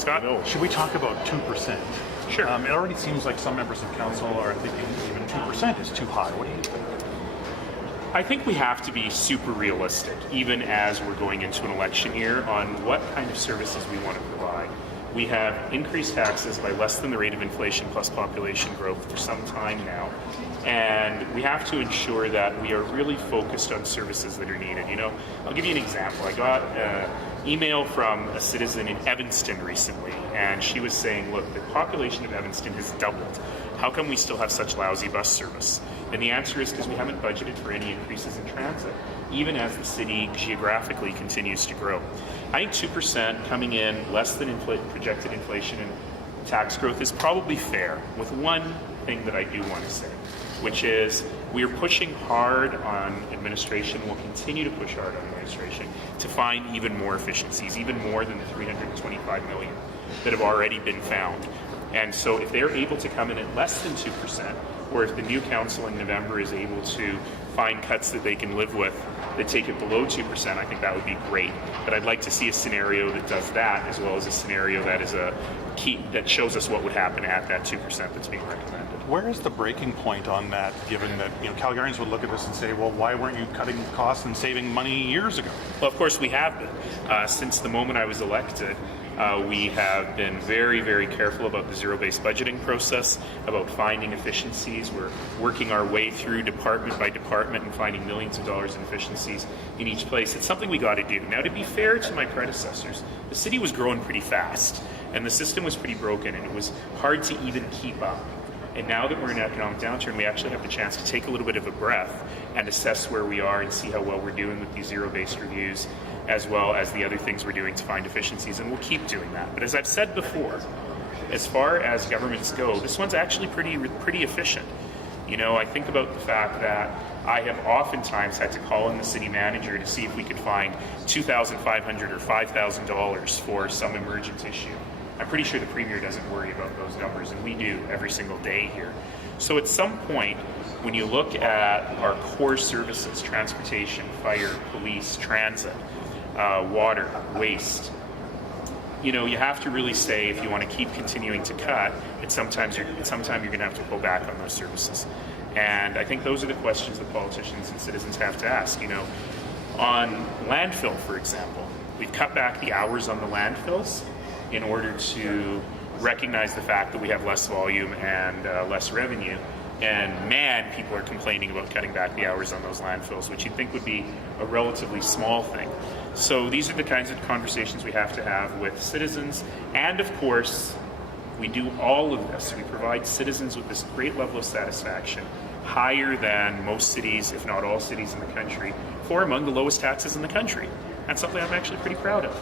Scott? No. Should we talk about 2%? Sure. It already seems like some members of council are thinking even 2% is too high. What do you think? I think we have to be super realistic, even as we're going into an election year, on what kind of services we want to provide. We have increased taxes by less than the rate of inflation plus population growth for some time now, and we have to ensure that we are really focused on services that are needed. You know, I'll give you an example. I got an email from a citizen in Evanston recently, and she was saying, look, the population of Evanston has doubled. How come we still have such lousy bus service? And the answer is because we haven't budgeted for any increases in transit, even as the city geographically continues to grow. I think 2% coming in less than projected inflation and tax growth is probably fair, with one thing that I do want to say, which is we are pushing hard on administration, we'll continue to push hard on administration to find even more efficiencies, even more than the $325 million that have already been found. And so if they're able to come in at less than 2%, or if the new council in November is able to find cuts that they can live with that take it below 2%, I think that would be great. But I'd like to see a scenario that does that, as well as a scenario that is a key that shows us what would happen at that 2% that's being recommended. Where is the breaking point on that, given that Calgarians would look at this and say, well, why weren't you cutting costs and saving money years ago? Well, of course we have been. Since the moment I was elected, we have been very, very careful about the zero-based budgeting process, about finding efficiencies. We're working our way through department by department and finding millions of dollars in efficiencies in each place. It's something we got to do. Now, to be fair to my predecessors, the city was growing pretty fast, and the system was pretty broken, and it was hard to even keep up. And now that we're in an economic downturn, we actually have the chance to take a little bit of a breath and assess where we are and see how well we're doing with these zero-based reviews, as well as the other things we're doing to find efficiencies, and we'll keep doing that. But as I've said before, as far as governments go, this one's actually pretty efficient. You know, I think about the fact that I have oftentimes had to call in the city manager to see if we could find $2,500 or $5,000 for some emergent issue. I'm pretty sure the Premier doesn't worry about those numbers, and we do every single day here. So at some point, when you look at our core services, transportation, fire, police, transit, water, waste, you know, you have to really say, if you want to keep continuing to cut, at some time you're going to have to pull back on those services. And I think those are the questions that politicians and citizens have to ask. You know, on landfill, for example, we've cut back the hours on the landfills in order to recognize the fact that we have less volume and less revenue. And man, people are complaining about cutting back the hours on those landfills, which you'd think would be a relatively small thing. So these are the kinds of conversations we have to have with citizens. And of course, we do all of this. We provide citizens with this great level of satisfaction, higher than most cities, if not all cities in the country, for among the lowest taxes in the country. That's something I'm actually pretty proud of.